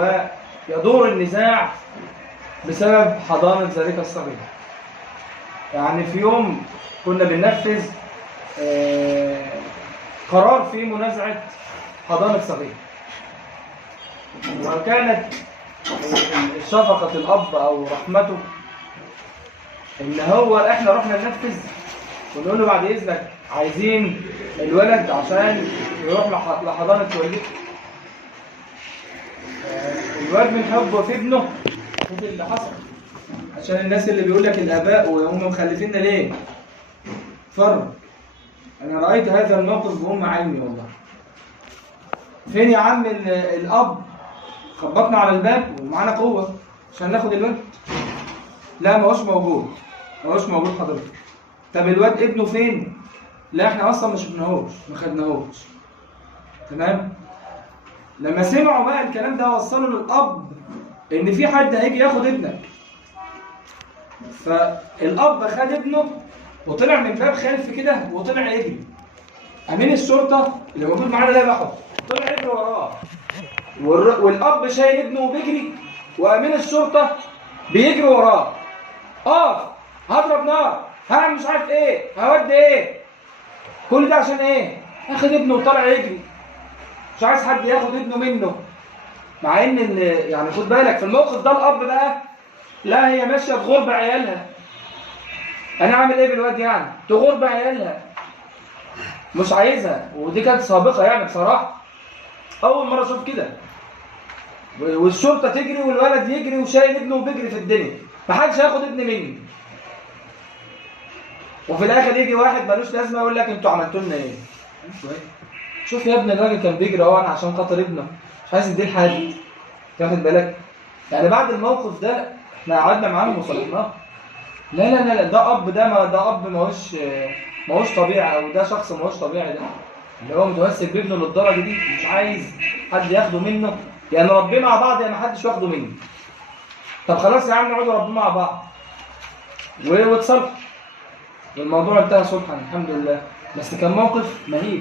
ويدور النزاع بسبب حضانة ذلك الصغير. يعني في يوم كنا بننفذ قرار في منازعة حضانة صغير، وكانت شفقة الأب أو رحمته إن احنا رحنا ننفذ ونقول له بعد إذنك عايزين الولد عشان يروح لحضانة والدته. الواد من حبه في ابنه شوف اللي حصل، عشان الناس اللي بيقول لك الآباء وهم مخلفيننا ليه؟ فرق. أنا رأيت هذا الموقف بأم عيني والله. فين يا عم الأب؟ خبطنا على الباب ومعانا قوة عشان ناخد الولد. لا ما هوش موجود، ما هوش موجود حضرتك. طب الواد ابنه فين؟ لا احنا أصلا ما شفناهوش ما خدناهوش. تمام؟ لما سمعوا بقى الكلام ده وصلوا للأب إن في حد هيجي ياخد ابنك. فالأب خد ابنه وطلع من باب خلف كده وطلع يجري. أمين الشرطة اللي موجود معانا ده بحط طلع يجري وراه، والأب شايل ابنه وبيجري، وأمين الشرطة بيجري وراه. هضرب نار، هعمل مش عارف ايه، هودي ايه. كل ده عشان ايه؟ اخد ابنه وطلع يجري، مش عايز حد ياخد ابنه منه. مع ان يعني خد بالك في الموقف ده الأب بقى لا، هي ماشيه بغربة عيالها. انا اعمل ايه بالواد يعني؟ تغرب عيالها مش عايزها. ودي كانت سابقه يعني بصراحه، اول مره اشوف كده. والشرطه تجري والولد يجري وشايل ابنه وبيجري في الدنيا، محدش هياخد ابني مني. وفي الاخر يجي واحد ملوش لازمه يقول لك انتوا عملتوا لنا ايه؟ شوف يا ابني الراجل كان بيجري اهو، انا عشان خاطر ابنه مش عايز يديه لحد. تاخد بالك؟ يعني بعد الموقف ده احنا قعدنا معاهم وصالحناه. لا لا لا، ده اب، ده اب ماهوش طبيعي، او ده شخص ماهوش طبيعي. ده اللي هو متمسك بابنه للدرجه دي، مش عايز حد ياخده منه. يعني ربنا مع بعض، يعني ما حدش واخده مني. طب خلاص يا عم نقعدوا ربنا مع بعض وتصالحوا، والموضوع انتهى صلحا الحمد لله. بس كان موقف مهيب.